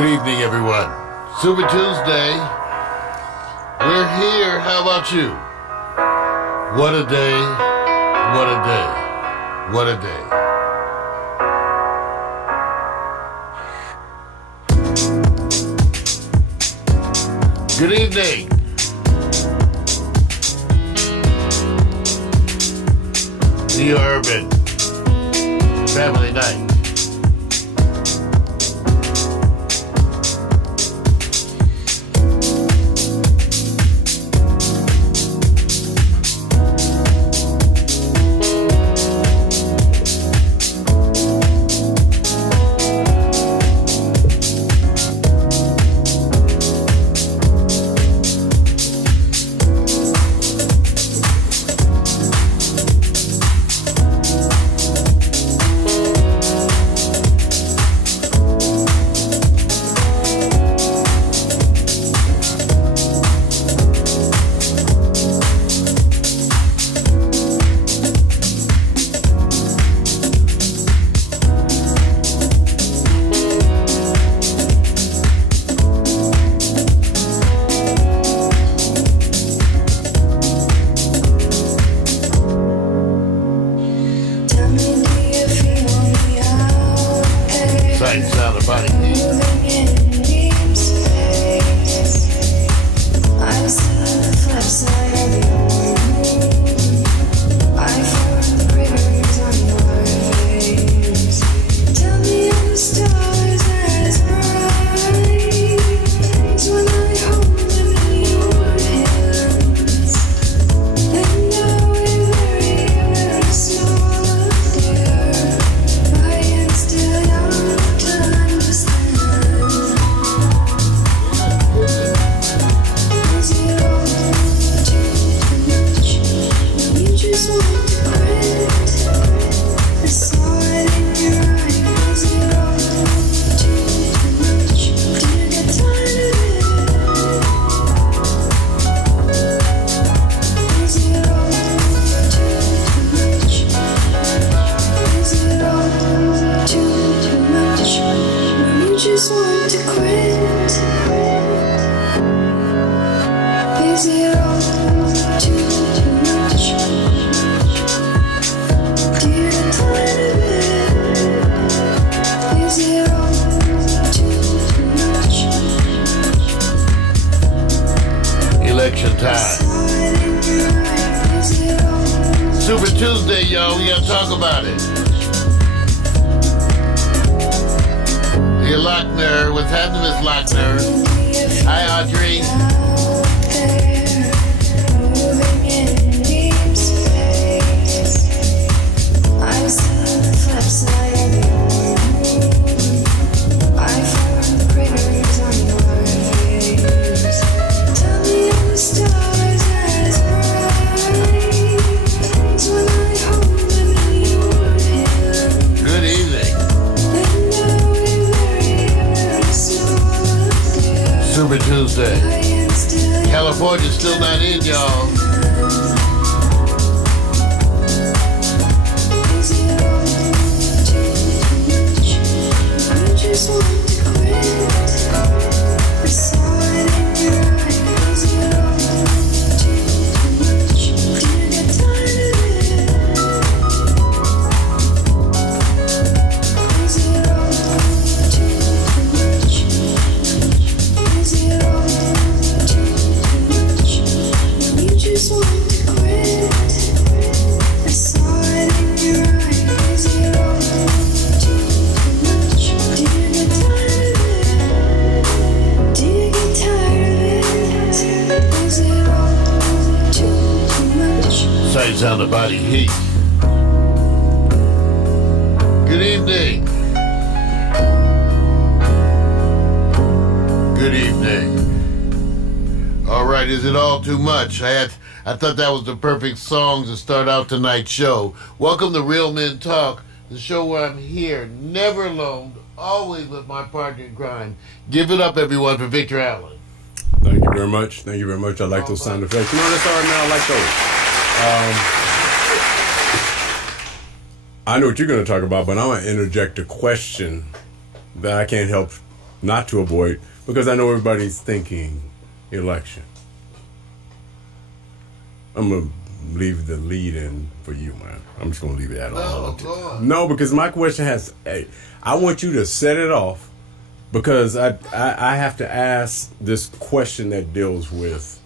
Good evening, everyone. Super Tuesday. We're here. How about you? What a day. What a day. What a day. Good evening. The Urban Family Night. Election time. Super Tuesday, y'all. We gotta talk about it. The Lochner. What's happening, Miss Lochner? Hi, Audrey. Super Tuesday. California's still not in, y'all. Sights on the body heat. Good evening. Good evening. All right, is it all too much? I thought that was the perfect song to start out tonight's show. Welcome to Real Men Talk, the show where I'm here, never alone, always with my partner in crime. Give it up, everyone, for Victor Allen. Thank you very much. Thank you very much. I like those sound effects. No, that's all right, man. I like those. I know what you're going to talk about, but I'm going to interject a question that I can't help not to avoid, because I know everybody's thinking election. I'm going to leave the lead in for you, man. I'm just going to leave it at all. No, because my question has, I want you to set it off, because I have to ask this question that deals with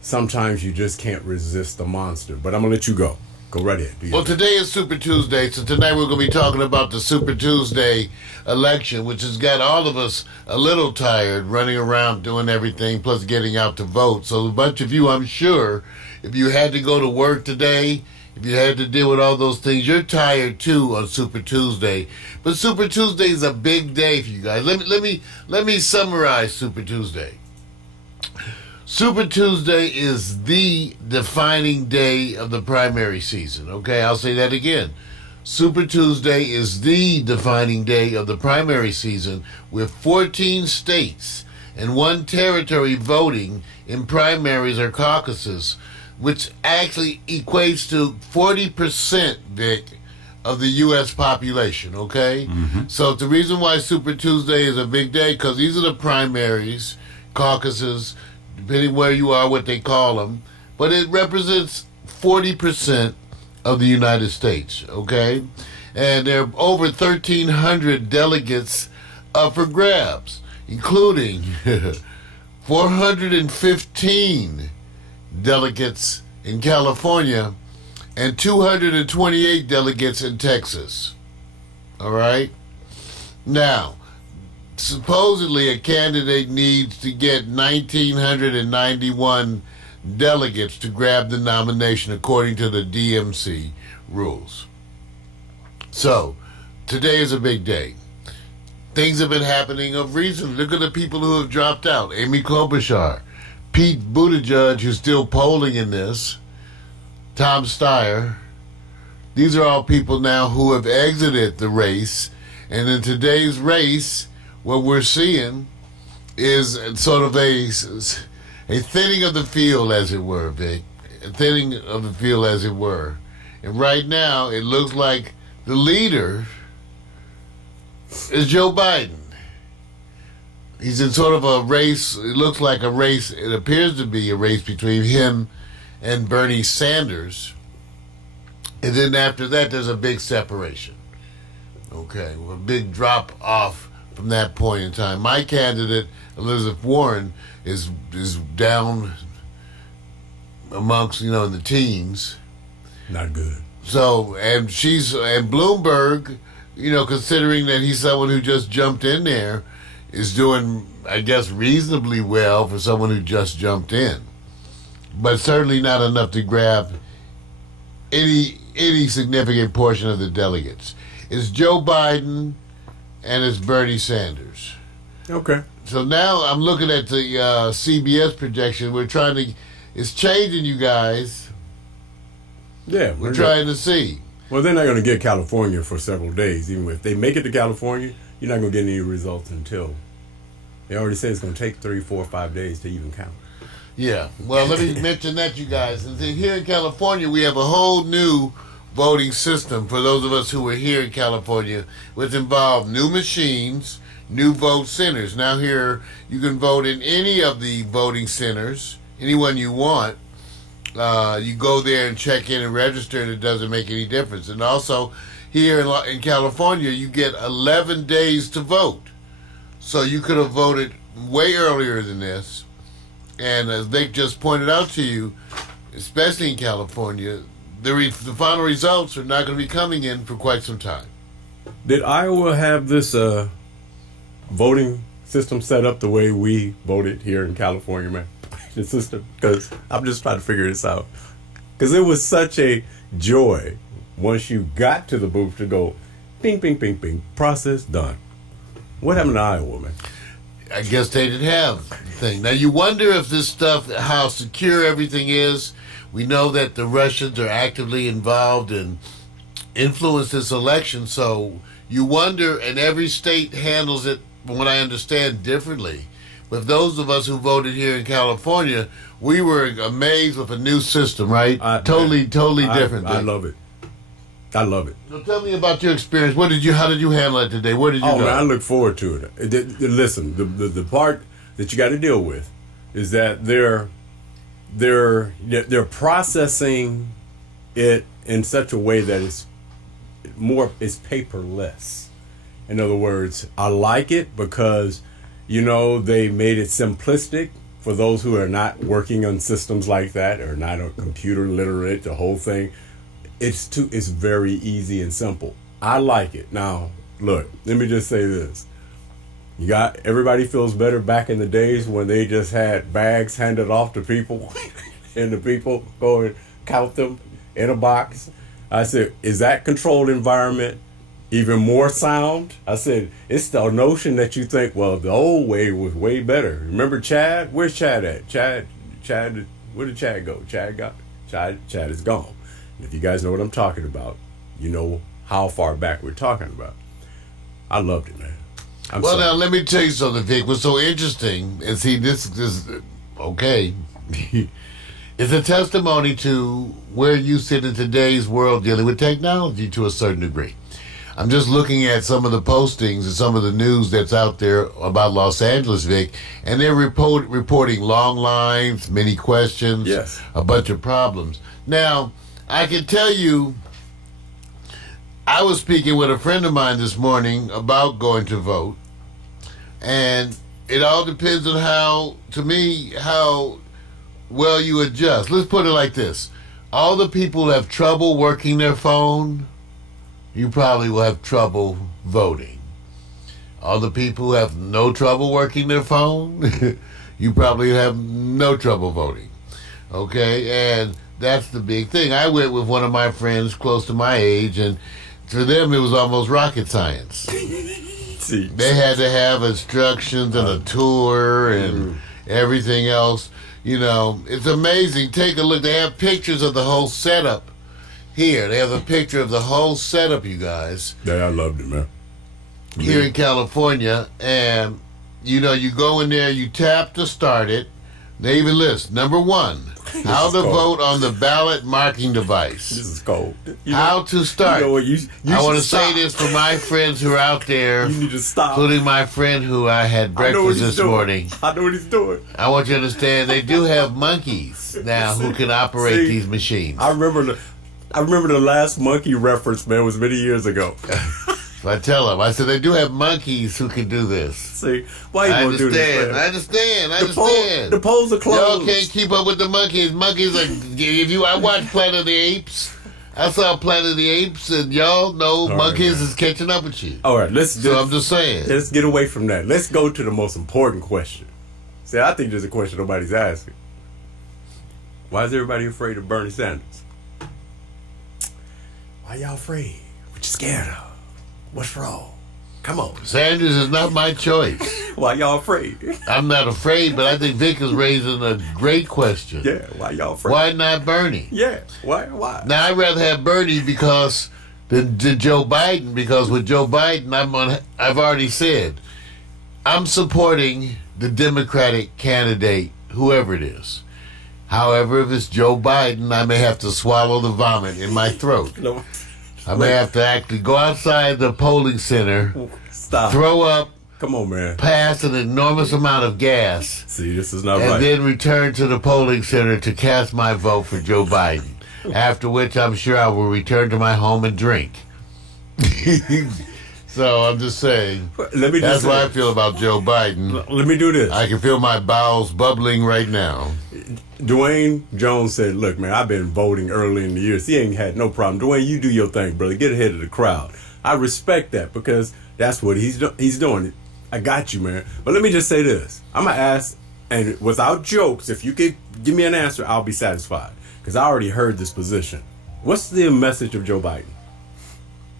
sometimes you just can't resist the monster. But I'm going to let you go. Go right ahead. Well, today is Super Tuesday, so tonight we're going to be talking about the Super Tuesday election, which has got all of us a little tired, running around doing everything, plus getting out to vote. So a bunch of you, I'm sure, if you had to go to work today, if you had to deal with all those things, you're tired too on Super Tuesday. But Super Tuesday is a big day for you guys. Let me summarize Super Tuesday. Super Tuesday is the defining day of the primary season. Okay, I'll say that again. Super Tuesday is the defining day of the primary season, with 14 states and 1 territory voting in primaries or caucuses, which actually equates to 40%, Vic, of the U.S. population, okay? Mm-hmm. So the reason why Super Tuesday is a big day, because these are the primaries, caucuses, depending where you are, what they call them, but it represents 40% of the United States, okay? And there are over 1,300 delegates up for grabs, including 415 delegates in California and 228 delegates in Texas, all right? Now, supposedly a candidate needs to get 1,991 delegates to grab the nomination according to the DMC rules. So, today is a big day. Things have been happening of recent. Look at the people who have dropped out. Amy Klobuchar, Pete Buttigieg, who's still polling in this, Tom Steyer. These are all people now who have exited the race. And in today's race, what we're seeing is sort of a thinning of the field, as it were, Vic. A thinning of the field, as it were. And right now, it looks like the leader is Joe Biden. He's in sort of a race. It looks like a race. It appears to be a race between him and Bernie Sanders. And then after that, there's a big separation. Okay, a big drop off from that point in time. My candidate, Elizabeth Warren, is down amongst, in the teens. Not good. So, and Bloomberg, considering that he's someone who just jumped in there, is doing, I guess, reasonably well for someone who just jumped in. But certainly not enough to grab any significant portion of the delegates. It's Joe Biden and it's Bernie Sanders. Okay. So now I'm looking at the CBS projection. It's changing, you guys. Yeah. We're trying to see. Well, they're not going to get California for several days. Even if they make it to California, you're not going to get any results until, they already said it's going to take 3, 4, 5 days to even count. Yeah. Well, let me mention that, you guys. And then here in California, we have a whole new voting system for those of us who were here in California, which involved new machines, new vote centers. Now here, you can vote in any of the voting centers, anyone you want. You go there and check in and register, and it doesn't make any difference. And also, here in California, you get 11 days to vote. So you could have voted way earlier than this. And as Vic just pointed out to you, especially in California, the final results are not going to be coming in for quite some time. Did Iowa have this voting system set up the way we voted here in California, man? The system, because I'm just trying to figure this out. Because it was such a joy once you got to the booth to go, ping, ping, ping, ping, process done. What happened to Iowa, man? I guess they didn't have the thing. Now you wonder if this stuff, how secure everything is. We know that the Russians are actively involved and influence this election, so you wonder, and every state handles it, from what I understand, differently. But those of us who voted here in California, we were amazed with a new system, right? Totally different. I love it. I love it. So tell me about your experience. How did you handle it today? Where did you go? Man, I look forward to it. Listen, the part that you got to deal with is that they're processing it in such a way that it's paperless. In other words, I like it because, they made it simplistic for those who are not working on systems like that or not computer literate, the whole thing. It's very easy and simple. I like it. Now, look, let me just say this. Everybody feels better back in the days when they just had bags handed off to people and the people go and count them in a box. I said, is that controlled environment even more sound? I said, it's the notion that you think, well, the old way was way better. Remember Chad? Where's Chad at? Chad, where did Chad go? Chad is gone. If you guys know what I'm talking about, you know how far back we're talking about. I loved it, man. Now let me tell you something, Vic. What's so interesting, and see, this okay. It's a testimony to where you sit in today's world dealing with technology to a certain degree. I'm just looking at some of the postings and some of the news that's out there about Los Angeles, Vic, and they're reporting long lines, many questions, yes, a bunch of problems. Now, I can tell you, I was speaking with a friend of mine this morning about going to vote, and it all depends on how well you adjust. Let's put it like this. All the people who have trouble working their phone, you probably will have trouble voting. All the people who have no trouble working their phone, you probably have no trouble voting. Okay? And that's the big thing. I went with one of my friends close to my age, and for them it was almost rocket science. See. They had to have instructions and a tour and everything else. It's amazing. Take a look. They have pictures of the whole setup here. They have a picture of the whole setup, you guys. Yeah, I loved it, man. Here in California. And, you go in there, you tap to start it. They even list, number 1, how to vote on the ballot marking device. This is cold. How to start. I want to say this for my friends who are out there. You need to stop. Including my friend who I had breakfast this morning. I know what he's doing. I want you to understand they do have monkeys now who can operate these machines. I remember the last monkey reference, man, was many years ago. I tell them, I said, they do have monkeys who can do this. See, why you want to do this, man? I understand. The polls are closed. Y'all can't keep up with the monkeys. Monkeys are, I watched Planet of the Apes. I saw Planet of the Apes, and y'all know monkeys is catching up with you. All right, I'm just saying. Let's get away from that. Let's go to the most important question. See, I think there's a question nobody's asking. Why is everybody afraid of Bernie Sanders? Why y'all afraid? What you scared of? What's wrong? Come on. Sanders is not my choice. Why y'all afraid? I'm not afraid, but I think Vic is raising a great question. Yeah, why y'all afraid? Why not Bernie? Yeah, why? Now, I'd rather have Bernie than Joe Biden, because with Joe Biden, I've already said, I'm supporting the Democratic candidate, whoever it is. However, if it's Joe Biden, I may have to swallow the vomit in my throat. No. I may have to actually go outside the polling center, stop, throw up, come on, man, pass an enormous amount of gas. See, this is not right. And then return to the polling center to cast my vote for Joe Biden. After which, I'm sure I will return to my home and drink. So I'm just saying. That's what I feel about Joe Biden. Let me do this. I can feel my bowels bubbling right now. Dwayne Jones said, look, man, I've been voting early in the years. He ain't had no problem. Dwayne, you do your thing, brother. Get ahead of the crowd. I respect that because that's what he's doing. I got you, man. But let me just say this. I'm going to ask, and without jokes, if you could give me an answer, I'll be satisfied. Because I already heard this position. What's the message of Joe Biden?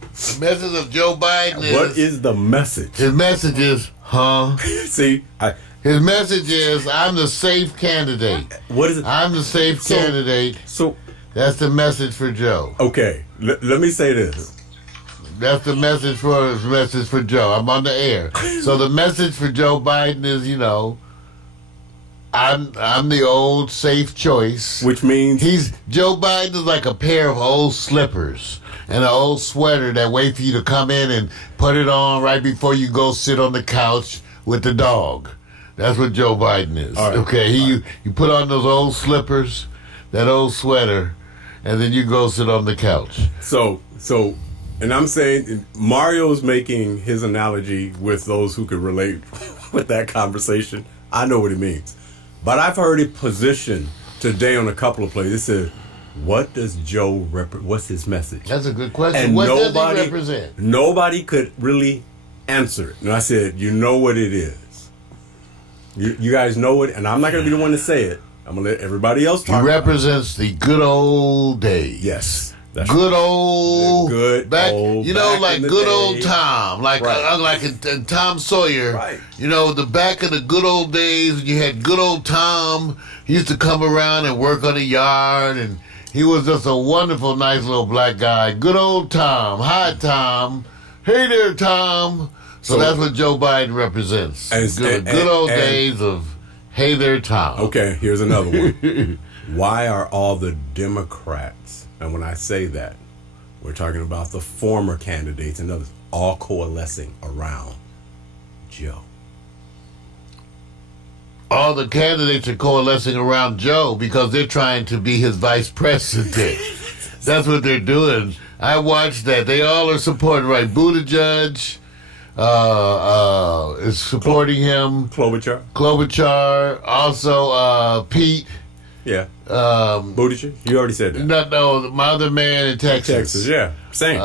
The message of Joe Biden is... What is the message? His message is, See, his message is, I'm the safe candidate. What is it? I'm the safe candidate. So that's the message for Joe. Okay, let me say this. That's the message for Joe. I'm on the air. So the message for Joe Biden is, I'm the old safe choice. Which means Joe Biden is like a pair of old slippers and an old sweater that wait for you to come in and put it on right before you go sit on the couch with the dog. That's what Joe Biden is. Right. Okay, you put on those old slippers, that old sweater, and then you go sit on the couch. So, and I'm saying Mario's making his analogy with those who could relate with that conversation. I know what it means. But I've heard it positioned today on a couple of places. It said, what does Joe what's his message? That's a good question. And what does he represent? Nobody could really answer it. And I said, you know what it is. You guys know it, and I'm not going to be the one to say it. I'm going to let everybody else talk. He represents the good old days. Yes. That's good old, good back, old, you know, back like in the good day. Old Tom, like Right. like in Tom Sawyer. Right. You know, the back of the good old days when you had good old Tom. He used to come around and work on the yard, and he was just a wonderful, nice little black guy. Good old Tom. Hi, Tom. Hey there, Tom. So that's what Joe Biden represents. Good old days of hey there, Tom. Okay, here's another one. Why are all the Democrats, and when I say that, we're talking about the former candidates and others, all coalescing around Joe? All the candidates are coalescing around Joe because they're trying to be his vice president. That's what they're doing. I watched that. They all are supporting, right? Buttigieg is supporting him. Klobuchar. Also, Pete. Yeah. Buttigieg? You already said that. No, my other man in Texas. Yeah. Same.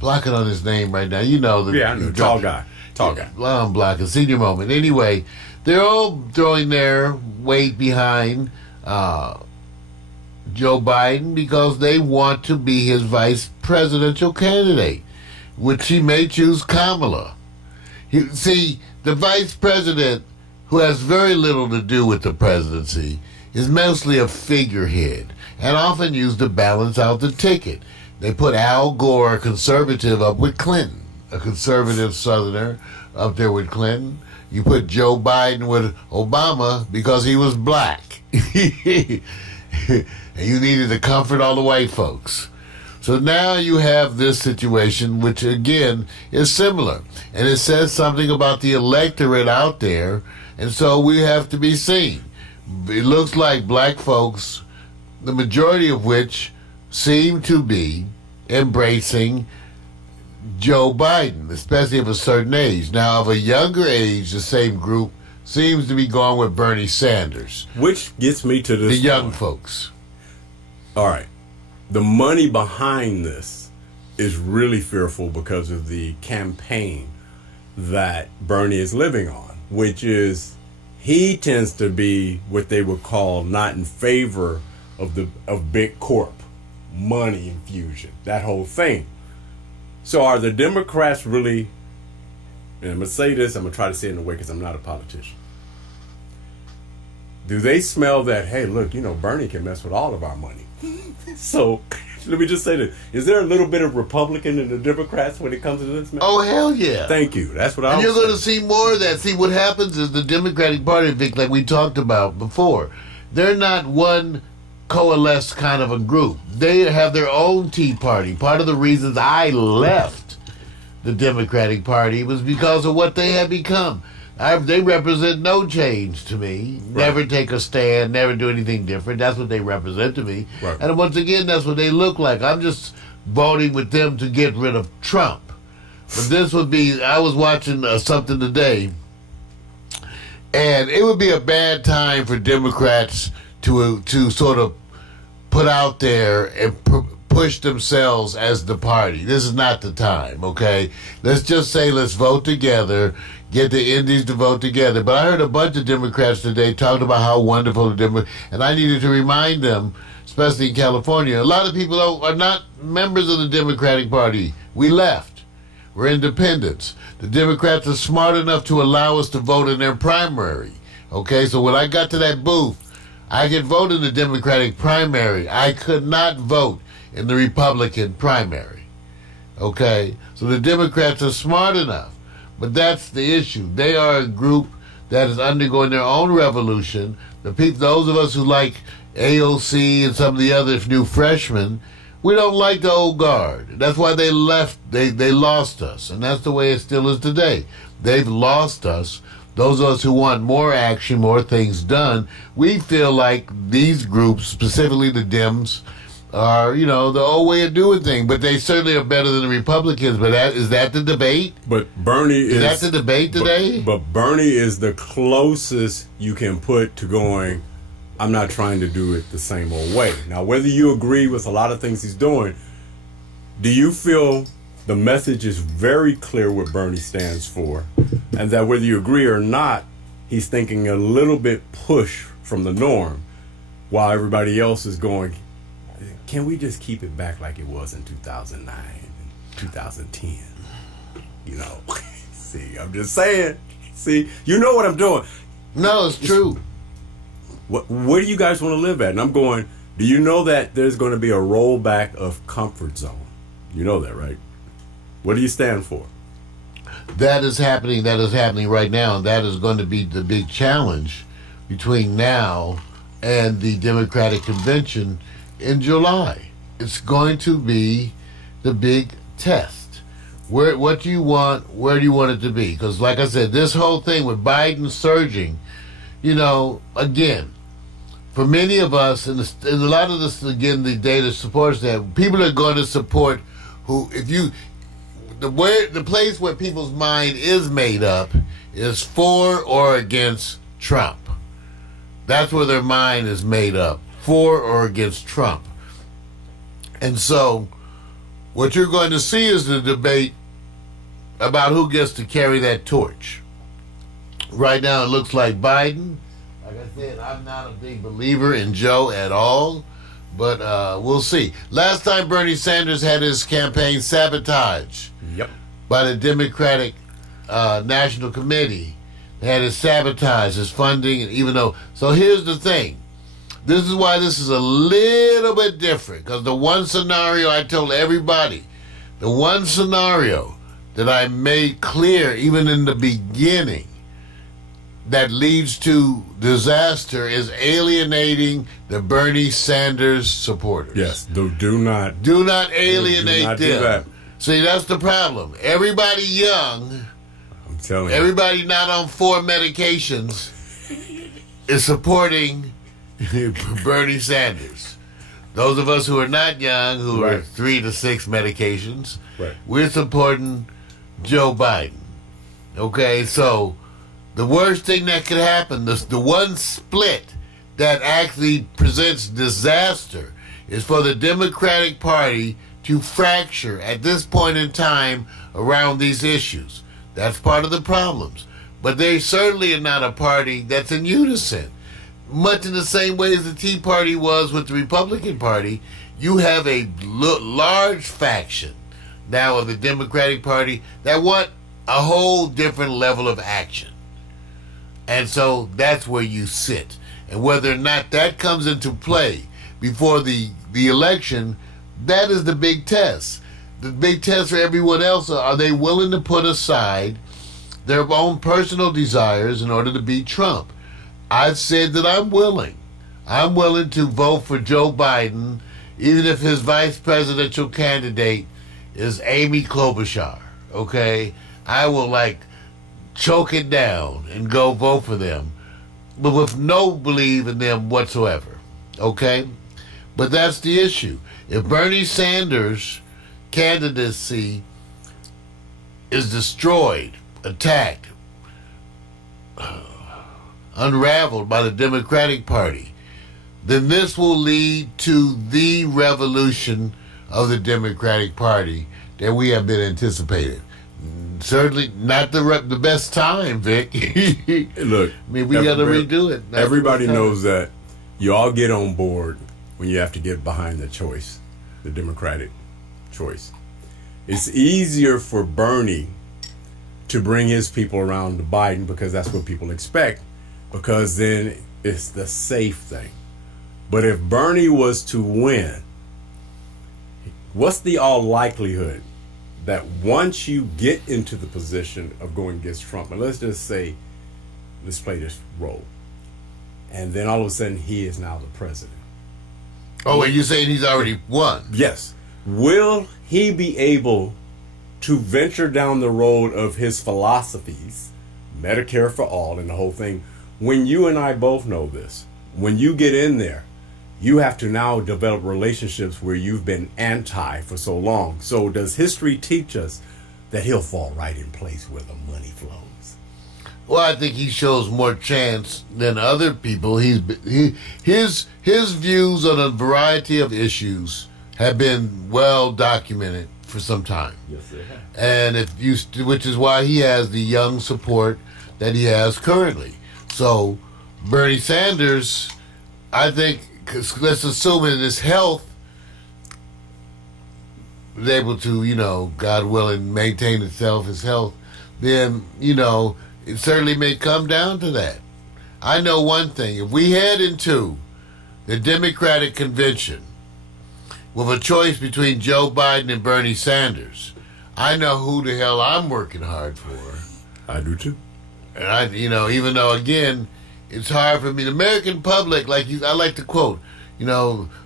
Blocking on his name right now. You know. I know. Tall guy. I'm blocking. Senior moment. Anyway, they're all throwing their weight behind Joe Biden because they want to be his vice presidential candidate, which he may choose Kamala. See, the vice president, who has very little to do with the presidency, is mostly a figurehead and often used to balance out the ticket. They put Al Gore, a conservative, up with Clinton, a conservative Southerner, up there with Clinton. You put Joe Biden with Obama because he was black. And you needed to comfort all the white folks. So now you have this situation, which again is similar. And it says something about the electorate out there, and so we have to be seen. It looks like black folks, the majority of which seem to be embracing Joe Biden, especially of a certain age. Now, of a younger age, the same group seems to be going with Bernie Sanders. Which gets me to this. The young folks. All right. The money behind this is really fearful because of the campaign that Bernie is living on, which is he tends to be what they would call not in favor of big corp, money infusion, that whole thing. So are the Democrats really, and I'm going to say this, I'm going to try to say it in a way because I'm not a politician. Do they smell that, hey, look, Bernie can mess with all of our money? So let me just say this. Is there a little bit of Republican in the Democrats when it comes to this, man? Oh, hell yeah. Thank you. That's what I was saying. And you're going to see more of that. See, what happens is the Democratic Party, Vic, like we talked about before, they're not one coalesced kind of a group. They have their own Tea Party. Part of the reasons I left the Democratic Party was because of what they had become. They represent no change to me. Right. Never take a stand, never do anything different. That's what they represent to me. Right. And once again, that's what they look like. I'm just voting with them to get rid of Trump. But this would be, I was watching something today, and it would be a bad time for Democrats to sort of put out there and push themselves as the party. This is not the time, okay? Let's just say let's vote together, get the Indies to vote together. But I heard a bunch of Democrats today talking about how wonderful the Democrats, and I needed to remind them, especially in California, a lot of people are not members of the Democratic Party. We left. We're independents. The Democrats are smart enough to allow us to vote in their primary, okay? So when I got to that booth, I could vote in the Democratic primary. I could not vote in the Republican primary. Okay? So the Democrats are smart enough. But that's the issue. They are a group that is undergoing their own revolution. The people, those of us who like AOC and some of the other new freshmen, we don't like the old guard. That's why they left. They lost us, and that's the way it still is today. They've lost us. Those of us who want more action, more things done, we feel like these groups, specifically the Dems, are, the old way of doing things. But they certainly are better than the Republicans. But is that the debate? But Bernie is that the debate today? But Bernie is the closest you can put to going, I'm not trying to do it the same old way. Now, whether you agree with a lot of things he's doing, do you feel the message is very clear what Bernie stands for, and that whether you agree or not, he's thinking a little bit push from the norm, while everybody else is going, can we just keep it back like it was in 2009 and 2010? See, I'm just saying. See, you know what I'm doing. No, it's true. Where do you guys want to live at? And I'm going, do you know that there's going to be a rollback of comfort zone? You know that, right? What do you stand for? That is happening. That is happening right now, and that is going to be the big challenge between now and the Democratic Convention in July. It's going to be the big test. What do you want? Where do you want it to be? Because, like I said, this whole thing with Biden surging, again, for many of us, and a lot of this, again, the data supports that, people are going to support the place where people's mind is made up is for or against Trump. That's where their mind is made up, for or against Trump. And so what you're going to see is the debate about who gets to carry that torch. Right now it looks like Biden. Like I said, I'm not a big believer in Joe at all, but we'll see. Last time Bernie Sanders had his campaign sabotaged by the Democratic National Committee. They had it sabotaged, his funding, and so here's the thing. This is why this is a little bit different, because the one scenario I told everybody, the one scenario that I made clear even in the beginning that leads to disaster is alienating the Bernie Sanders supporters. Yes, do not alienate them. Do that. See, that's the problem. Everybody young, I'm telling you, everybody not on 4 medications is supporting Bernie Sanders. Those of us who are not young, who are 3 to 6 medications, we're supporting Joe Biden. Okay, so the worst thing that could happen, the one split that actually presents disaster, is for the Democratic Party to fracture at this point in time around these issues. That's part of the problems. But they certainly are not a party that's in unison. Much in the same way as the Tea Party was with the Republican Party, you have a large faction now of the Democratic Party that want a whole different level of action. And so that's where you sit. And whether or not that comes into play before the election, that is the big test. The big test for everyone else, are they willing to put aside their own personal desires in order to beat Trump? I've said that I'm willing. I'm willing to vote for Joe Biden, even if his vice presidential candidate is Amy Klobuchar, okay? I will, choke it down and go vote for them, but with no belief in them whatsoever, okay? But that's the issue. If Bernie Sanders' candidacy is destroyed, attacked, unraveled by the Democratic Party, then this will lead to the revolution of the Democratic Party that we have been anticipating. Certainly not the best time, Vic. Look, I mean, we got to redo it. Everybody knows that you all get on board when you have to get behind the choice, the Democratic choice. It's easier for Bernie to bring his people around to Biden because that's what people expect, because then it's the safe thing. But if Bernie was to win, what's the all likelihood that once you get into the position of going against Trump, and let's just say let's play this role. And then all of a sudden, he is now the president. Oh, and you're saying he's already won? Yes. Will he be able to venture down the road of his philosophies, Medicare for all and the whole thing, when you and I both know this? When you get in there, you have to now develop relationships where you've been anti for so long. So does history teach us that he'll fall right in place where the money flows? Well, I think he shows more chance than other people. His views on a variety of issues have been well documented for some time. Yes, they have. And which is why he has the young support that he has currently. So Bernie Sanders, I think, 'cause let's assume in his health, is able to, God willing, maintain his health, then, it certainly may come down to that. I know one thing. If we head into the Democratic convention with a choice between Joe Biden and Bernie Sanders, I know who the hell I'm working hard for. I do too. And even though, again, it's hard for me. The American public, I like to quote,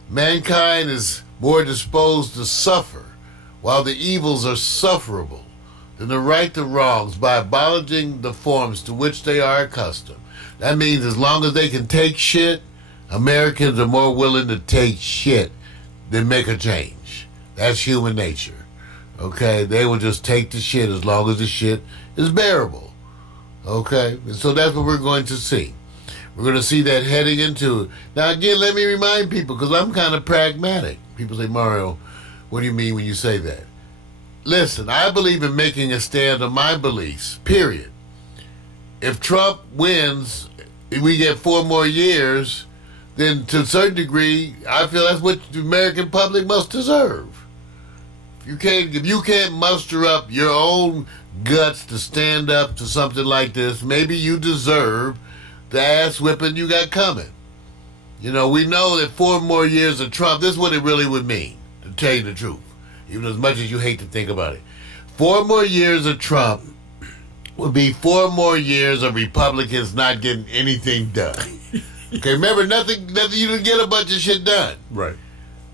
mankind is more disposed to suffer while the evils are sufferable than to right the wrongs by abolishing the forms to which they are accustomed. That means as long as they can take shit, Americans are more willing to take shit than make a change. That's human nature. Okay? They will just take the shit as long as the shit is bearable. Okay? And so that's what we're going to see. We're going to see that heading into it. Now, again, let me remind people, because I'm kind of pragmatic. People say, Mario, what do you mean when you say that? Listen, I believe in making a stand on my beliefs, period. If Trump wins, if we get 4 more years, then to a certain degree, I feel that's what the American public must deserve. If you can't muster up your own guts to stand up to something like this, maybe you deserve the ass whipping you got coming. We know that 4 more years of Trump, this is what it really would mean, to tell you the truth. Even as much as you hate to think about it. 4 more years of Trump would be 4 more years of Republicans not getting anything done. Okay, remember, nothing, you didn't get a bunch of shit done. Right.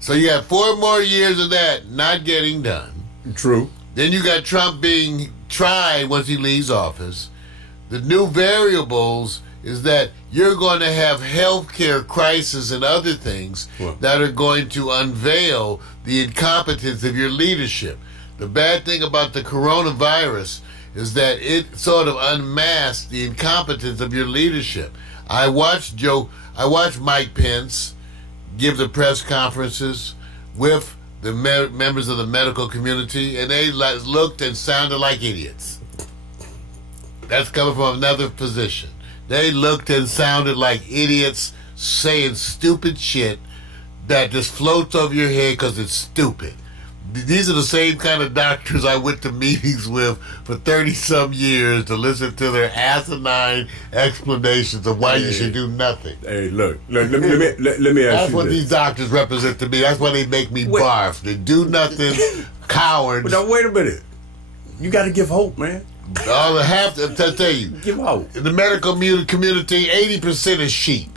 So you have 4 more years of that not getting done. True. Then you got Trump being tried once he leaves office. The new variables is that you're going to have healthcare crisis and other things that are going to unveil the incompetence of your leadership. The bad thing about the coronavirus is that it sort of unmasks the incompetence of your leadership. I watched Mike Pence give the press conferences with the members of the medical community, and they looked and sounded like idiots. That's coming from another physician. They looked and sounded like idiots saying stupid shit that just floats over your head because it's stupid. These are the same kind of doctors I went to meetings with for 30-some years to listen to their asinine explanations of why you should do nothing. Hey, look let me ask That's you what this. these doctors represent to me. That's why they make me barf. They do nothing, cowards. But now, wait a minute. You got to give hope, man. All I have to tell you, Give hope. in the medical community, 80% is sheep.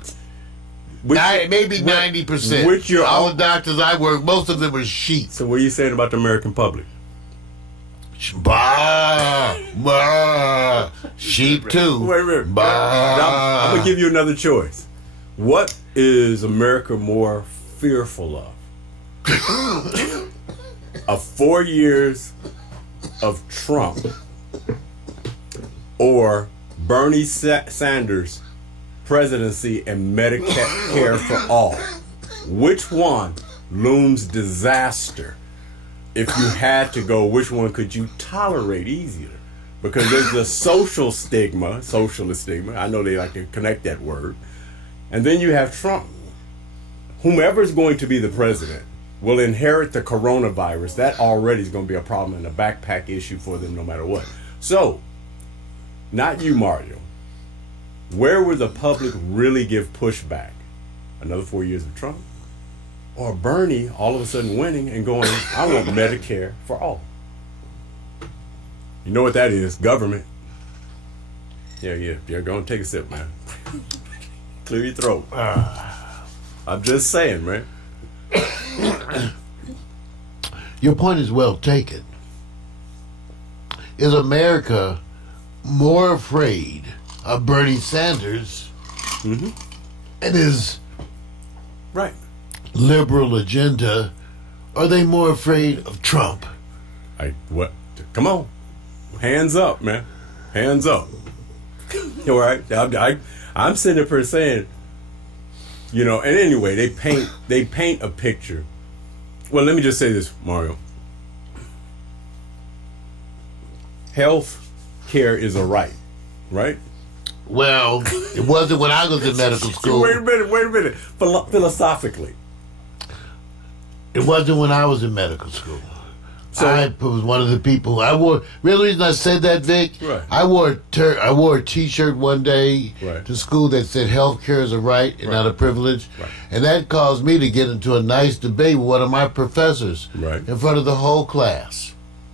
Maybe 90%. All the doctors I work, most of them are sheep. So what are you saying about the American public? Sheep too. Wait a minute. I'm going to give you another choice. What is America more fearful of? Of 4 years of Trump or Bernie Sanders' presidency and Medicare for all? Which one looms disaster? If you had to go, which one could you tolerate easier? Because there's the socialist stigma. I know they like to connect that word. And then you have Trump. Whomever's going to be the president will inherit the coronavirus. That already is going to be a problem and a backpack issue for them no matter what. So, not you, Mario. Where will the public really give pushback? Another 4 years of Trump? Or Bernie all of a sudden winning and going, I want Medicare for all. You know what that is? Government. Yeah, go and take a sip, man. Clear your throat. I'm just saying, man. Your point is well taken. Is America more afraid of Bernie Sanders and his Right. liberal agenda? Or are they more afraid of Trump? What? Come on. Hands up, man. Hands up. All right. I'm sitting up here saying, and anyway, they paint a picture. Well, let me just say this, Mario. Health care is a right? Well, it wasn't when I was in medical school. Wait a minute. Philosophically. It wasn't when I was in medical school. So, I was one of the people. I wore. Real reason I said that, Vic. Right. I wore a T-shirt one day Right. to school that said "Health care is a right and not a privilege," Right. and that caused me to get into a nice debate with one of my professors Right. in front of the whole class.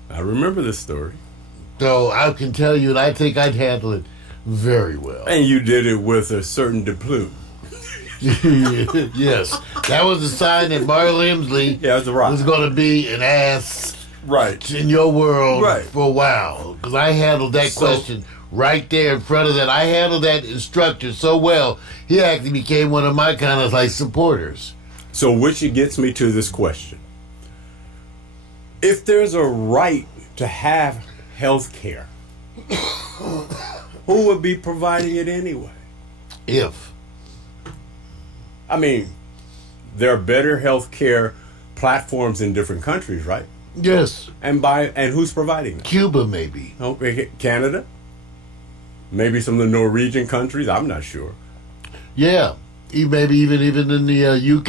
I remember this story. So I can tell you, and I think I'd handle it very well. And you did it with a certain deplume. Yes, that was a sign that Mario Hemsley Yeah, it's a rock. was going to be an ass. Right. In your world Right. for a while, because I handled that question right there in front of that. I handled that instructor so well, he actually became one of my kind of like supporters. So which gets me to this question. If there's a right to have health care, who would be providing it anyway? If I mean, there are better health care platforms in different countries, right? yes, And who's providing them? Cuba maybe. Okay, Canada? Maybe some of the Norwegian countries? I'm not sure. Yeah, maybe even in the UK.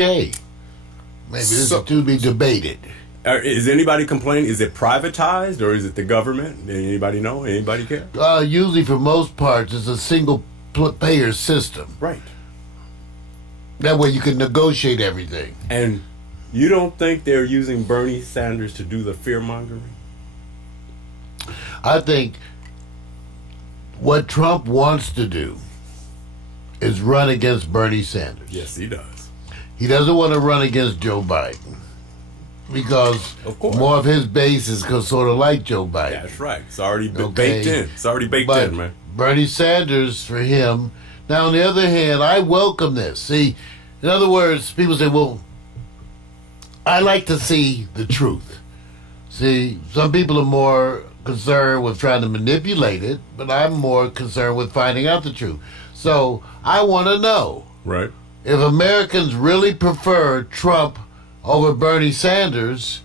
Maybe this So- is to be debated. Is anybody complaining? Is it privatized or is it the government? Anybody know? Anybody care? Usually, for most parts, it's a single payer system. Right. That way, you can negotiate everything. And you don't think they're using Bernie Sanders to do the fear mongering? I think what Trump wants to do is run against Bernie Sanders. Yes, he does. He doesn't want to run against Joe Biden because Of course. more of his base is sort of like Joe Biden. That's right. It's already been Okay. baked in. It's already baked But in, man. Bernie Sanders, for him, now on the other hand, I welcome this. See, in other words, people say, well, I like to see the truth. See, some people are more concerned with trying to manipulate it, but I'm more concerned with finding out the truth. So I want to know Right. if Americans really prefer Trump over Bernie Sanders.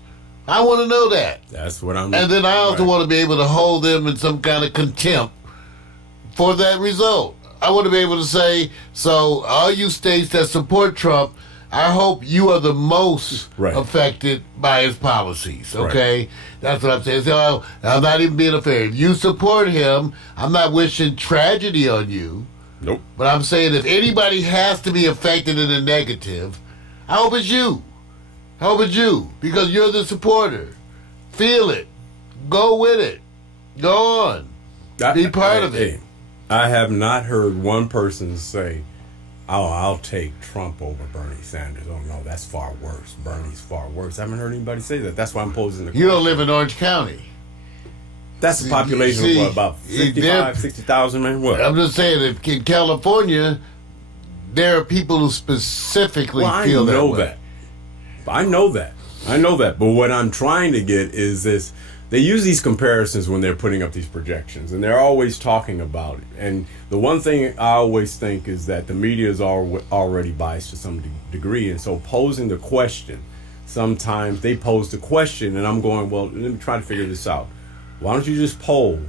I want to know that. That's what I'm. And then I also right. want to be able to hold them in some kind of contempt for that result. I want to be able to say, so all you states that support Trump, I hope you are the most Right. affected by his policies, okay? Right. That's what I'm saying. So I'm not even being unfair. If you support him, I'm not wishing tragedy on you, Nope. but I'm saying if anybody has to be affected in a negative, I hope it's you. I hope it's you, because you're the supporter. Feel it. Go with it. Go on. Be part of it. I have not heard one person say, "Oh, I'll take Trump over Bernie Sanders." Oh no, that's far worse. Bernie's far worse. I haven't heard anybody say that. That's why I'm posing the question. You don't live in Orange County. That's a population See, of what, about 55, 60,000, man? What? I'm just saying, if in California, there are people who specifically Well, feel I know way. that. I know that. But what I'm trying to get is this. They use these comparisons when they're putting up these projections, and they're always talking about it. And the one thing I always think is that the media is already biased to some degree. And so posing the question, sometimes they pose the question, and I'm going, well, let me try to figure this out. Why don't you just poll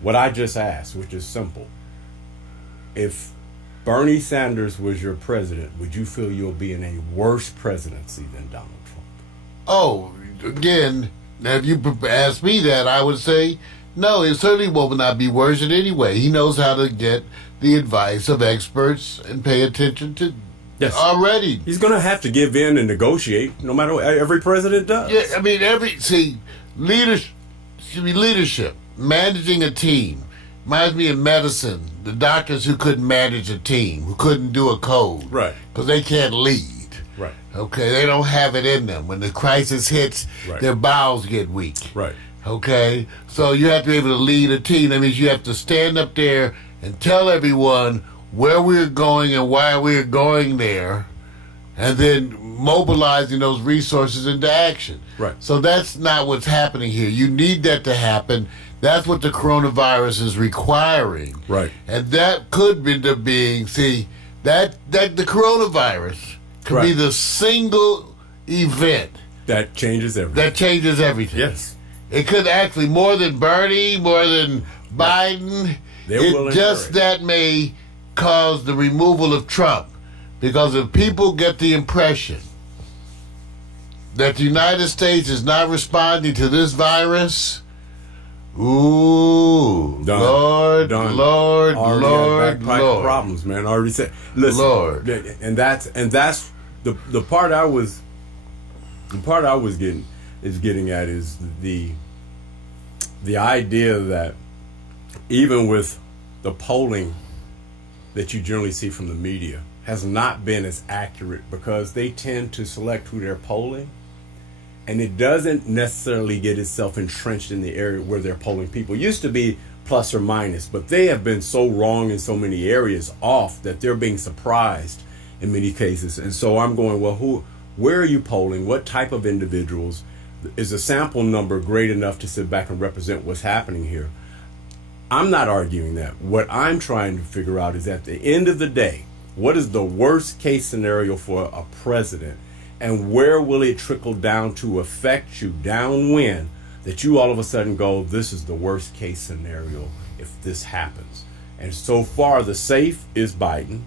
what I just asked, which is simple. If Bernie Sanders was your president, would you feel you'll be in a worse presidency than Donald Trump? Oh, again, if you ask me that, I would say, no, it certainly will not be worse in any way. He knows how to get the advice of experts and pay attention to already. He's going to have to give in and negotiate, no matter what. Every president does. Yeah, I mean, leadership should be leadership, managing a team, Reminds me of medicine. The doctors who couldn't manage a team, who couldn't do a code. Right. Because they can't lead. Right. Okay, they don't have it in them. When the crisis hits, Right. their bowels get weak. Right. Okay? So you have to be able to lead a team. That means you have to stand up there and tell everyone where we're going and why we're going there, and then mobilizing those resources into action. Right. So that's not what's happening here. You need that to happen. That's what the coronavirus is requiring. Right. And that could end up being, that the coronavirus could be Right. the single event That changes everything. that changes everything. Yes. It could actually, more than Bernie, more than Biden, They will it just encourage. that may cause the removal of Trump. Because if people get the impression that the United States is not responding to this virus, ooh, Done. Lord, Done. Lord, Already Lord, got backpack Lord. problems, man. I already said, listen, Lord. and that's the part I was getting at is the idea that even with the polling that you generally see from the media has not been as accurate because they tend to select who they're polling, and it doesn't necessarily get itself entrenched in the area where they're polling people. It used to be plus or minus, but they have been so wrong in so many areas off that they're being surprised in many cases. And so I'm going, well, where are you polling? What type of individuals? Is the sample number great enough to sit back and represent what's happening here? I'm not arguing that. What I'm trying to figure out is at the end of the day, what is the worst case scenario for a president, and where will it trickle down to affect you downwind that you all of a sudden go, this is the worst case scenario if this happens. And so far the safe is Biden.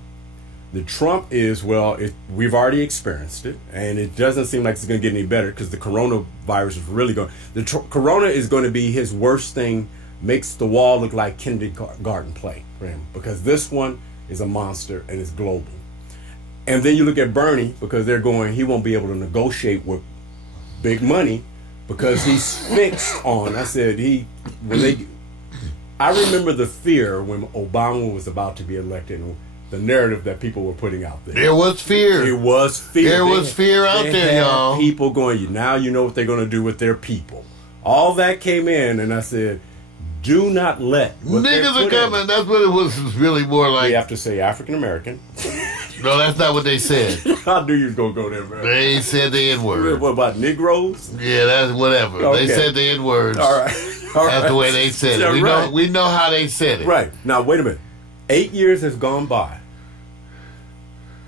The Trump is, well, we've already experienced it, and it doesn't seem like it's going to get any better because the coronavirus is really going. Corona is going to be his worst thing. Makes the wall look like kindergarten play for him because this one is a monster and it's global. And then you look at Bernie because they're going, he won't be able to negotiate with big money because he's fixed on. I said I remember the fear when Obama was about to be elected. And the narrative that people were putting out there. There was fear. It was fear. There was fear out there, y'all. People going, now you know what they're going to do with their people. All that came in, and I said, do not let niggas are coming. That's what it was really more like. They have to say African American. No, that's not what they said. How do you go there, man? They said the N-word. What about Negroes? Yeah, that's whatever. Okay. They said the N-words. All right. That's the way they said it. Yeah, We know how they said it. Right. Now, wait a minute. 8 years has gone by.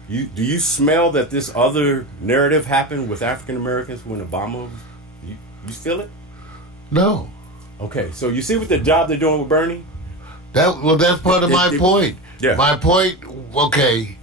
Do you smell that this other narrative happened with African Americans when Obama? You feel it? No. Okay, so you see what the job they're doing with Bernie? That's part of my point. Yeah. My point. Okay,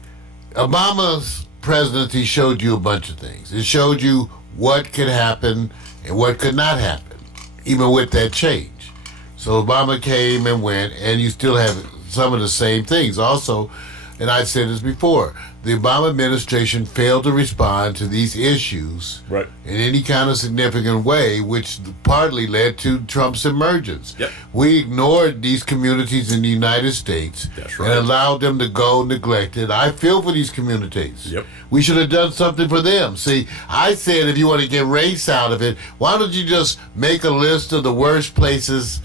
Obama's presidency showed you a bunch of things. It showed you what could happen and what could not happen, even with that change. So Obama came and went, and you still have some of the same things. Also, and I've said this before, the Obama administration failed to respond to these issues Right. in any kind of significant way, which partly led to Trump's emergence. Yep. We ignored these communities in the United States That's right. and allowed them to go neglected. I feel for these communities. Yep. We should have done something for them. See, I said if you want to get race out of it, why don't you just make a list of the worst places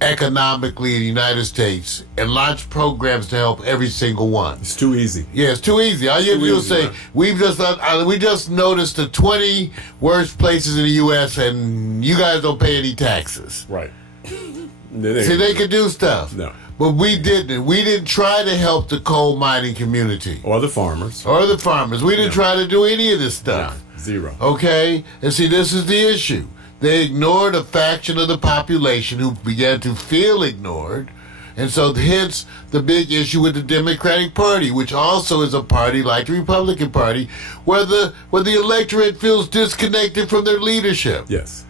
economically in the United States and launch programs to help every single one. It's too easy. Yeah, it's too easy. All you have to do is say, man. we just noticed the 20 worst places in the U.S. and you guys don't pay any taxes. Right. See, they could do stuff. No. But we didn't. We didn't try to help the coal mining community. Or the farmers. Or the farmers. We didn't try to do any of this stuff. No, zero. Okay? And see, this is the issue. They ignored a faction of the population who began to feel ignored. And so hence the big issue with the Democratic Party, which also is a party like the Republican Party, where the electorate feels disconnected from their leadership. Yes.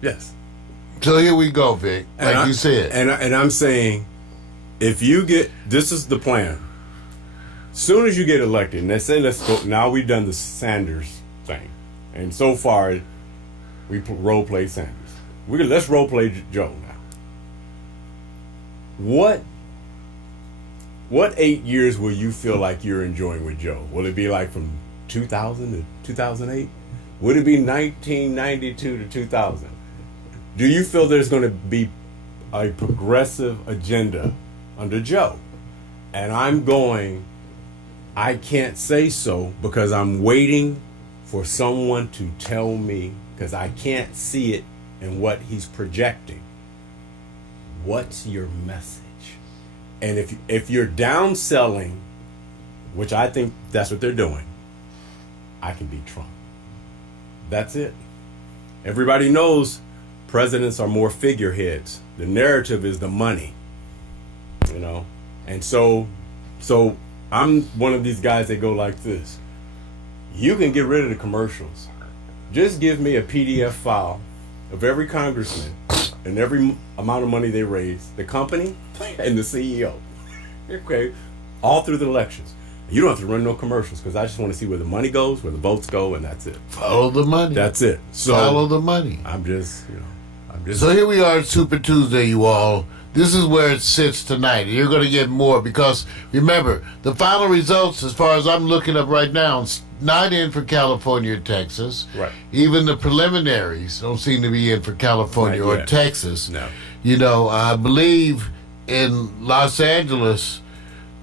Yes. So here we go, Vic, like you said. And I'm saying, if you get, this is the plan. Soon as you get elected, and they say, let's go, now we've done the Sanders thing. And so far, we role play Sanders. Let's role play Joe now. What 8 years will you feel like you're enjoying with Joe? Will it be like from 2000 to 2008? Would it be 1992 to 2000? Do you feel there's going to be a progressive agenda under Joe? And I can't say so because I'm waiting for someone to tell me, because I can't see it in what he's projecting. What's your message? And if you're downselling, which I think that's what they're doing, I can beat Trump. That's it. Everybody knows presidents are more figureheads. The narrative is the money, And so I'm one of these guys that go like this. You can get rid of the commercials. Just give me a PDF file of every congressman and every amount of money they raise, the company and the CEO. Okay, all through the elections. You don't have to run no commercials because I just want to see where the money goes, where the votes go, and that's it. Follow the money. That's it. So follow the money. I'm just. So here we are at Super Tuesday, you all. This is where it sits tonight. You're going to get more because, remember, the final results, as far as I'm looking up right now, it's not in for California or Texas. Right. Even the preliminaries don't seem to be in for California or Texas. No. I believe in Los Angeles,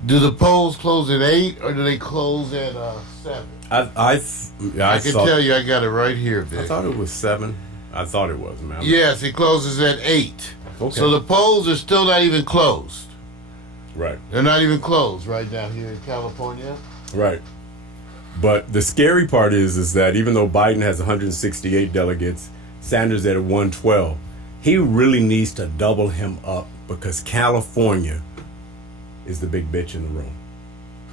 do the polls close at 8 or do they close at 7? I can tell you, I got it right here, Vic. I thought it was 7. I thought it was, man. Yes, it closes at 8. Okay. So the polls are still not even closed. Right. They're not even closed right down here in California. Right. But the scary part is that even though Biden has 168 delegates, Sanders at 112, he really needs to double him up because California is the big bitch in the room.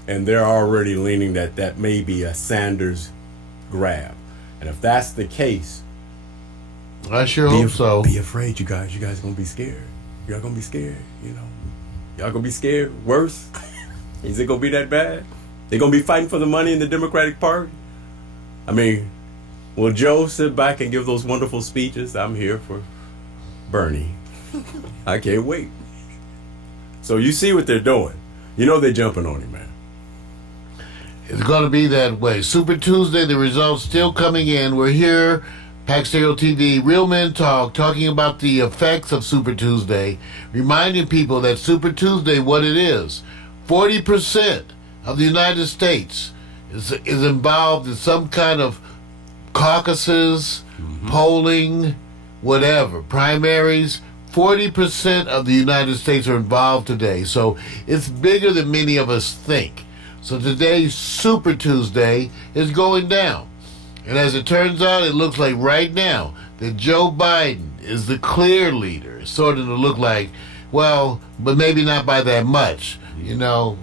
And they're already leaning that may be a Sanders grab. And if that's the case, I sure hope so. Be afraid, you guys. You guys are going to be scared. Y'all going to be scared, Y'all going to be scared? Worse? Is it going to be that bad? They're going to be fighting for the money in the Democratic Party? I mean, will Joe sit back and give those wonderful speeches? I'm here for Bernie. I can't wait. So you see what they're doing. They're jumping on him, man. It's going to be that way. Super Tuesday, the results still coming in. We're here, Pax Stereo TV, Real Men Talk, talking about the effects of Super Tuesday, reminding people that Super Tuesday, what it is, 40% of the United States is involved in some kind of caucuses, polling, whatever, primaries. 40% of the United States are involved today. So it's bigger than many of us think. So today's Super Tuesday is going down. And as it turns out, it looks like right now that Joe Biden is the clear leader. It's sort of to look like, well, but maybe not by that much, Not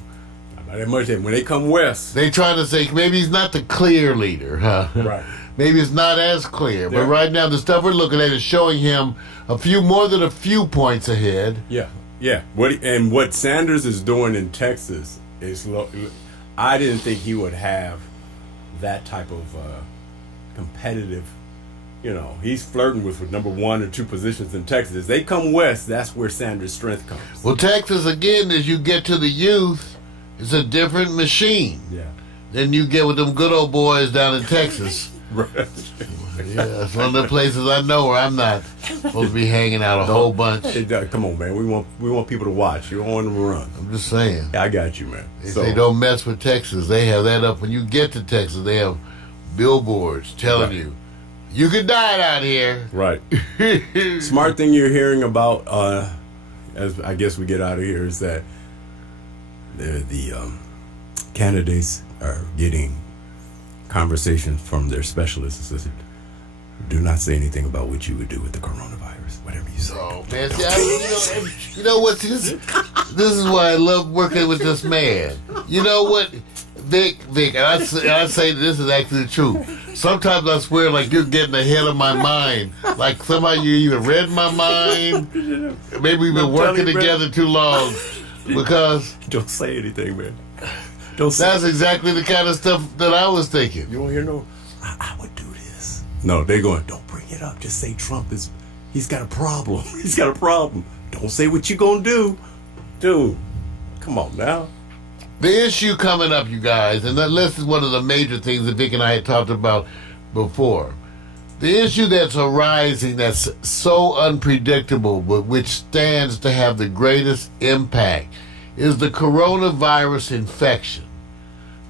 by that much. When they come west, they try to say maybe he's not the clear leader, huh? Right. Maybe it's not as clear. But right now, the stuff we're looking at is showing him more than a few points ahead. Yeah. What Sanders is doing in Texas is I didn't think he would have that type of competitive. He's flirting with number 1 or 2 positions in Texas. As they come west, that's where Sanders' strength comes. Well, Texas, again, as you get to the youth, it's a different machine than you get with them good old boys down in Texas. Right. Yeah, it's one of the places I know where I'm not supposed to be hanging out a whole bunch. Come on, man. We want people to watch. You don't want them to run. I'm just saying. I got you, man. They don't mess with Texas. They have that up. When you get to Texas, they have billboards telling you can die out here. Right. Smart thing you're hearing about, as I guess we get out of here, is that the candidates are getting conversation from their specialists. Do not say anything about what you would do with the coronavirus. Whatever you say. Oh man, see, you know what? This is why I love working with this man. You know what, Vic, and I say this is actually the truth. Sometimes I swear like you're getting ahead of my mind. Like somehow you either read my mind, maybe we've been working together too long. Because don't say anything, man. That's exactly the kind of stuff that I was thinking. You don't hear no, I would do this. No, they're going, don't bring it up. Just say he's got a problem. He's got a problem. Don't say what you're going to do. Dude, come on now. The issue coming up, you guys, and this is one of the major things that Vic and I had talked about before. The issue that's arising that's so unpredictable, but which stands to have the greatest impact, is the coronavirus infection.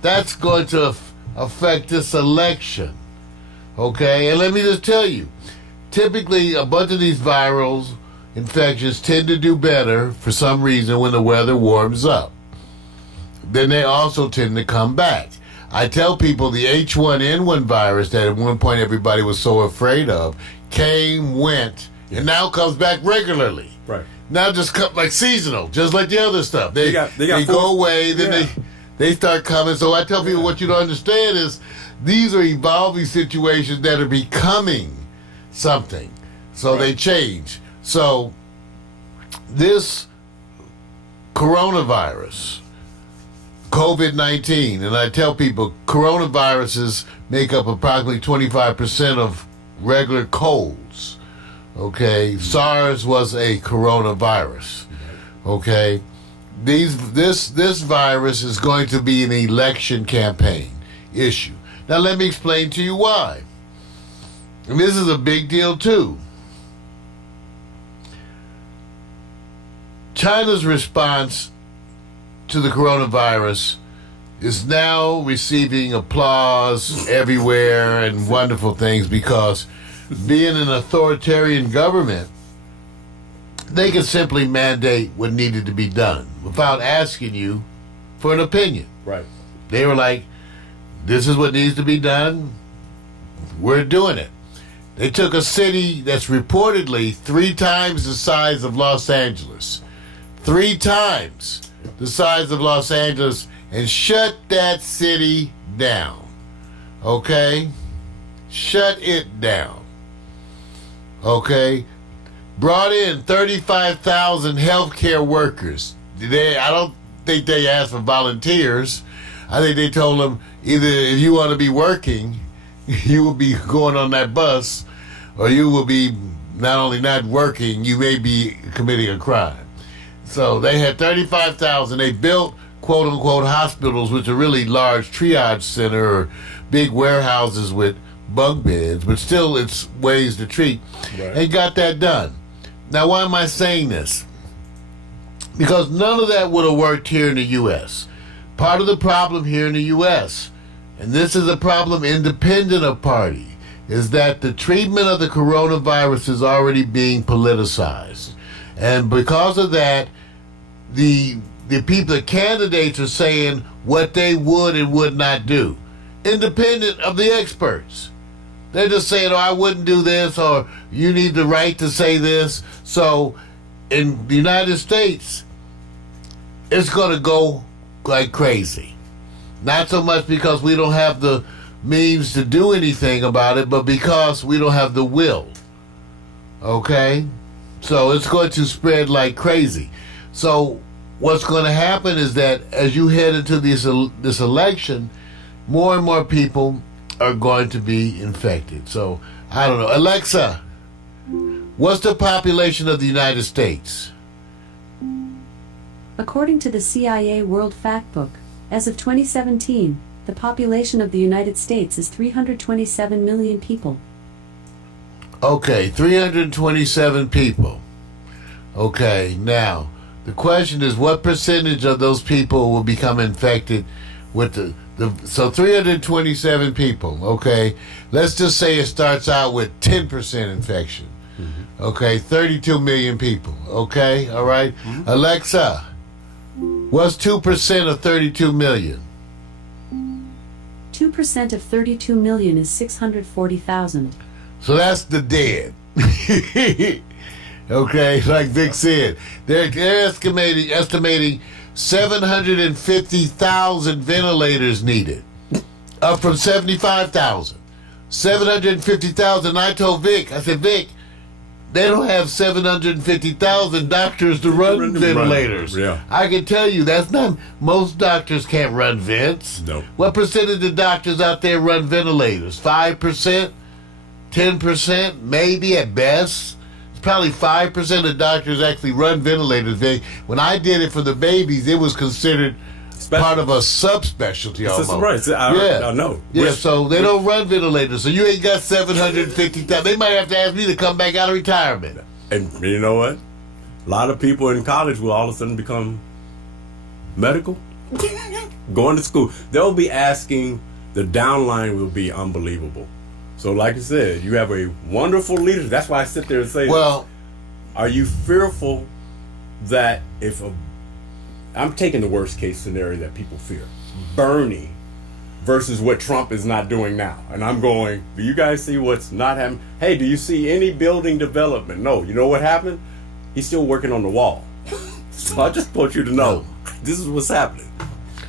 That's going to affect this election. Okay? And let me just tell you, typically a bunch of these viral infections tend to do better for some reason when the weather warms up. Then they also tend to come back. I tell people the H1N1 virus that at one point everybody was so afraid of came, went, and now comes back regularly. Right. Now just come like seasonal, just like the other stuff. They got go away, then they start coming. So I tell people what you don't understand is these are evolving situations that are becoming something. So they change. So this coronavirus, COVID-19, and I tell people coronaviruses make up approximately 25% of regular colds. Okay, SARS was a coronavirus. Okay, this virus is going to be an election campaign issue. Now let me explain to you why. And this is a big deal too. China's response to the coronavirus is now receiving applause everywhere and wonderful things because being an authoritarian government, they could simply mandate what needed to be done without asking you for an opinion. Right. They were like, this is what needs to be done. We're doing it. They took a city that's reportedly 3 times the size of Los Angeles. 3 times the size of Los Angeles, and shut that city down. Okay? Shut it down. Okay? Brought in 35,000 healthcare workers. I don't think they asked for volunteers. I think they told them either if you want to be working, you will be going on that bus, or you will be not only not working, you may be committing a crime. So they had 35,000. They built quote-unquote hospitals, which are really large triage center or big warehouses with bunk beds, but still it's ways to treat. Right. They got that done. Now, why am I saying this? Because none of that would have worked here in the U.S. Part of the problem here in the U.S., and this is a problem independent of party, is that the treatment of the coronavirus is already being politicized. And because of that, the people, the candidates are saying what they would and would not do, independent of the experts. They're just saying, oh, I wouldn't do this, or you need the right to say this. So in the United States, it's going to go like crazy. Not so much because we don't have the means to do anything about it, but because we don't have the will. Okay? So it's going to spread like crazy. So what's going to happen is that as you head into this election, more and more people are going to be infected. So, I don't know. Alexa, what's the population of the United States? According to the CIA World Factbook, as of 2017, the population of the United States is 327 million people. Okay, 327 people. Okay, now, the question is what percentage of those people will become infected with so 327 people, okay? Let's just say it starts out with 10% infection. Mm-hmm. Okay, 32 million people, okay? All right? Mm-hmm. Alexa, what's 2% of 32 million? 2% of 32 million is 640,000. So that's the dead. Okay, like Vic said, they're estimating 750,000 ventilators needed, up from 75,000. 750,000. I told Vic, I said, Vic, they don't have 750,000 doctors to run ventilators. Yeah. I can tell you that's not, most doctors can't run vents. No. What percentage of doctors out there run ventilators? 5%? 10%? Maybe at best? probably 5% of doctors actually run ventilators. When I did it for the babies, it was considered part of a subspecialty almost. I know. Yeah, so they don't run ventilators. So you ain't got 750,000. They might have to ask me to come back out of retirement. And you know what? A lot of people in college will all of a sudden become medical, going to school. They'll be asking, the downline will be unbelievable. So like I said, you have a wonderful leader. That's why I sit there and say, well, are you fearful that I'm taking the worst case scenario that people fear, Bernie versus what Trump is not doing now. And I'm going, do you guys see what's not happening? Hey, do you see any building development? No. You know what happened? He's still working on the wall. So I just want you to know, this is what's happening.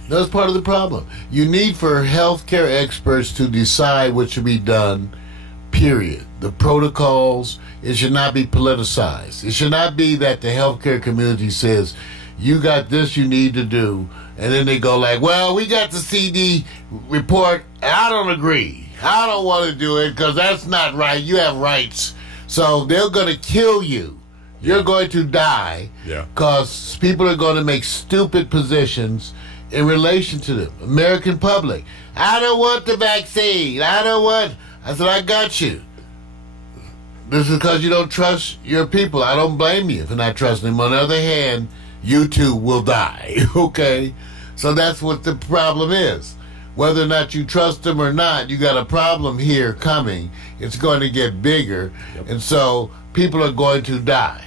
That's part of the problem. You need for healthcare experts to decide what should be done, period. The protocols, it should not be politicized. It should not be that the healthcare community says, you got this you need to do, and then they go like, well, we got the CD report, and I don't agree. I don't want to do it because that's not right. You have rights. So they're going to kill you. You're going to die because people are going to make stupid positions in relation to the American public. I don't want the vaccine. I said, I got you. This is because you don't trust your people. I don't blame you for not trusting them. On the other hand, you too will die, okay? So that's what the problem is. Whether or not you trust them or not, you got a problem here coming. It's going to get bigger, and so people are going to die.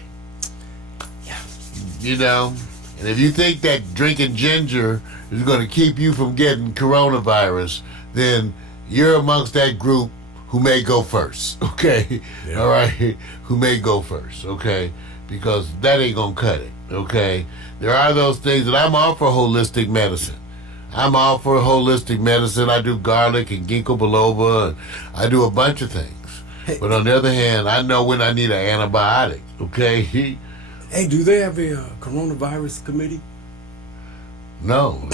You know? And if you think that drinking ginger is going to keep you from getting coronavirus, then you're amongst that group who may go first, okay? All right? Who may go first, okay? Because that ain't going to cut it, okay? There are those things, and I'm all for holistic medicine. I'm all for holistic medicine. I do garlic and ginkgo biloba, and I do a bunch of things. But on the other hand, I know when I need an antibiotic, okay? Hey, do they have a coronavirus committee? No.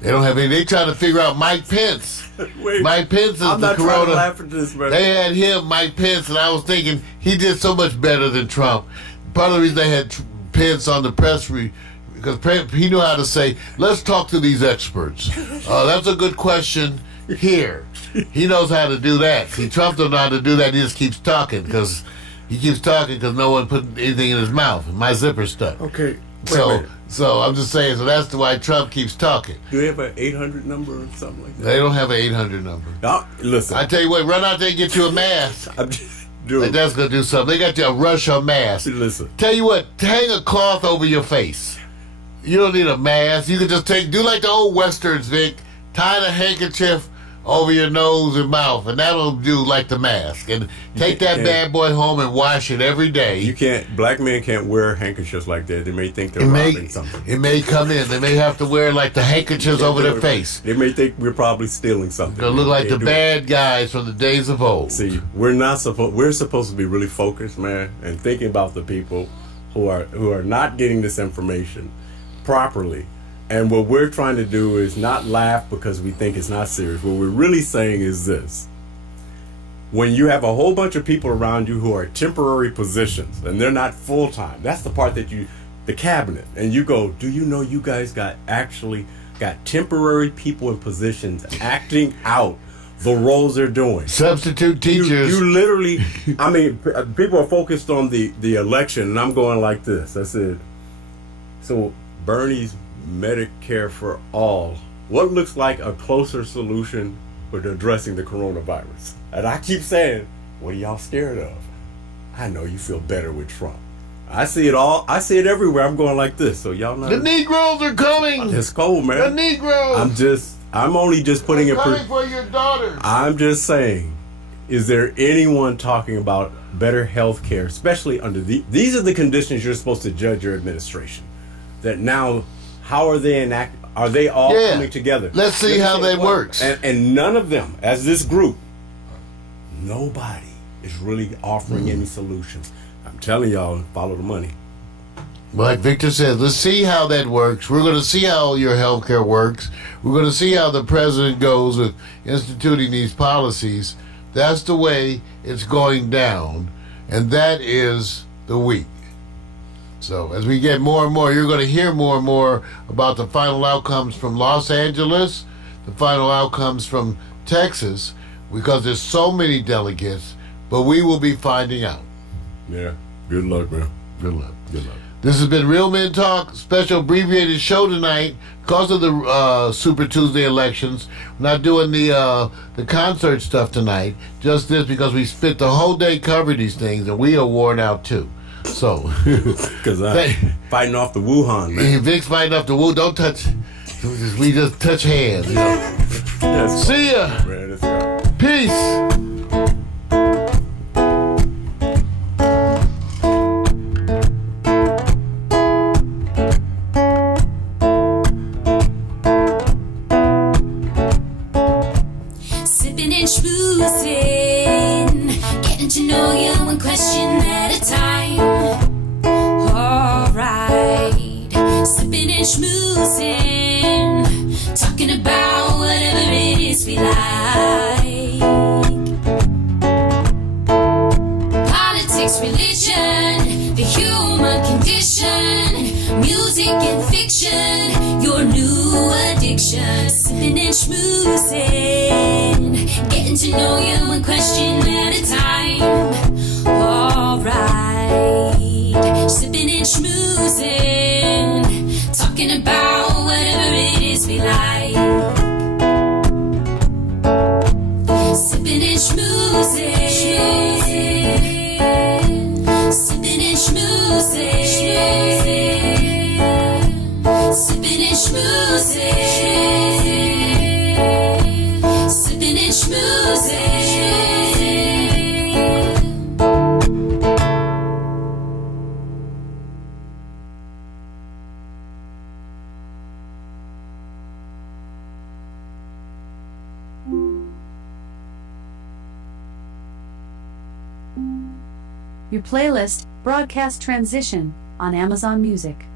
They don't have any. They trying to figure out Mike Pence. Wait, Mike Pence is I'm the not corona. trying to laugh at this, man. They had him, Mike Pence, and I was thinking he did so much better than Trump. Part of the reason they had Pence on the press because he knew how to say, let's talk to these experts. That's a good question here. He knows how to do that. See, Trump don't know how to do that. He just keeps talking because no one put anything in his mouth. My zipper's stuck. Okay. So I'm just saying, so that's why Trump keeps talking. Do they have an 800 number or something like that? They don't have an 800 number. No, listen. I tell you what, run out there and get you a mask. Dude. That's going to do something. They got you a Russia mask. Listen. Tell you what, hang a cloth over your face. You don't need a mask. You can just do like the old Westerns, Vic. Tie the handkerchief over your nose and mouth, and that'll do like the mask. And take that bad boy home and wash it every day. Black men can't wear handkerchiefs like that. They may think they're robbing something. It may come in. They may have to wear like the handkerchiefs over their face. They may think we're probably stealing something. They'll look like the bad guys from the days of old. See, we're supposed to be really focused, man, and thinking about the people who are not getting this information properly. And what we're trying to do is not laugh because we think it's not serious. What we're really saying is this. When you have a whole bunch of people around you who are temporary positions and they're not full-time, that's the part that the cabinet, and you go, do you know you guys actually got temporary people in positions acting out the roles they're doing? Substitute teachers. You literally, I mean, people are focused on the election, and I'm going like this. I said, so Bernie's Medicare for all, what looks like a closer solution for addressing the coronavirus? And I keep saying, what are y'all scared of? I know you feel better with Trump. I see it all. I see it everywhere. I'm going like this. So y'all know. The Negroes are coming. It's cold, man. The Negroes. I'm only just putting it. Coming for your daughters. I'm just saying, is there anyone talking about better health care, especially under these are the conditions you're supposed to judge your administration? That now, how are they enacted? Are they all coming together? Let's see how that works. And none of them, as this group, nobody is really offering any solutions. I'm telling y'all, follow the money. Like Victor says, let's see how that works. We're going to see how your health care works. We're going to see how the president goes with instituting these policies. That's the way it's going down. and that is the week. So as we get more and more, you're going to hear more and more about the final outcomes from Los Angeles, the final outcomes from Texas, because there's so many delegates, but we will be finding out. Yeah. Good luck, man. Good luck. Good luck. This has been Real Men Talk, special abbreviated show tonight because of the Super Tuesday elections. We're not doing the concert stuff tonight, just this because we spent the whole day covering these things and we are worn out too. So, because I'm fighting off the Wuhan, man. Vic's fighting off the Wu. Don't touch. We just touch hands. You know? Yes. See ya. Man, let's go. Peace. Sipping and schmoozing, getting to know you one question at a time. Alright, sipping and schmoozing, talking about whatever it is we like. Politics, religion, the human condition, music and fiction, your new addiction. Sipping and schmoozing, getting to know you one question at a time. Alright, sipping and schmoozing, talking about whatever it is we like. Sipping and schmoozing, sipping and schmoozing, sipping and schmoozing, sipping and schmoozing. Your playlist, Broadcast Transition, on Amazon Music.